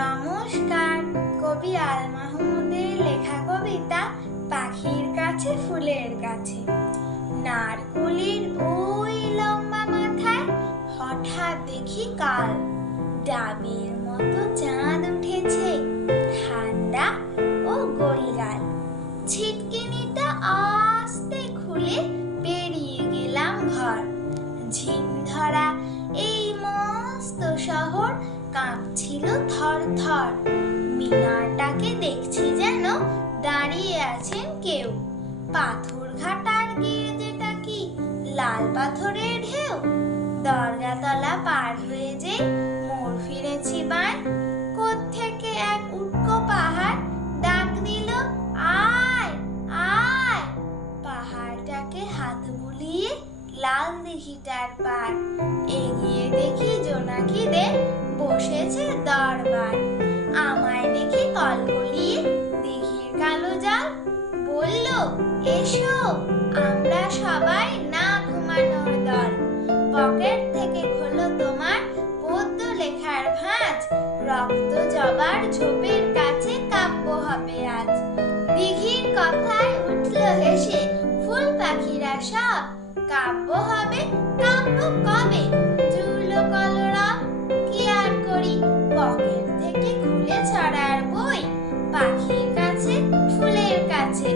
নমস্কার। কবি আল মাহমুদের লেখা কবিতা পাখির কাছে, ফুলের কাছে। নারকুলির ওই লম্বা মাথায় হঠাৎ দেখি কাল। ডাবের মতো চাঁদ উঠেছে, ঠান্ডা ও গোলগাল। ছিটকিনিটা আস্তে খুলে পেরিয়ে গেলাম ঘর। কাঁপছিল থর থর। মিনারটাকে দেখছি যেন দাঁড়িয়ে আছেন কেউ। পাথর ঘাটার গির্জেটা কি? লাল পাথরের ঢেউ। দরগাতলা পার হয়ে যে মোড় ফিরেছি বাই। থেকে এক উটকো পাহাড় ডাক দিল, আয় আয়। পাহাড়টাকে হাত বুলিয়ে লাল দিঘিটার পার। এগিয়ে দেখি জোনাকিদের বসেছে দরবার। আমায় দেখে দেখি কলকলিয়ে দিঘির কালো জাল বলল, এসো, আমরা সবাই না ঘুমানোর দল। পকেট থেকে খোলো তোমার পদ্য লেখার ভাঁজ। রক্ত জবার ঝোপের কাছে কাব্য হবে আজ। দিঘির কথায় উঠল হেসে ফুল পাখিরা সব, কাব্য হবে, কাব্য কবে? পাখির কাছে ফুলের কাছে।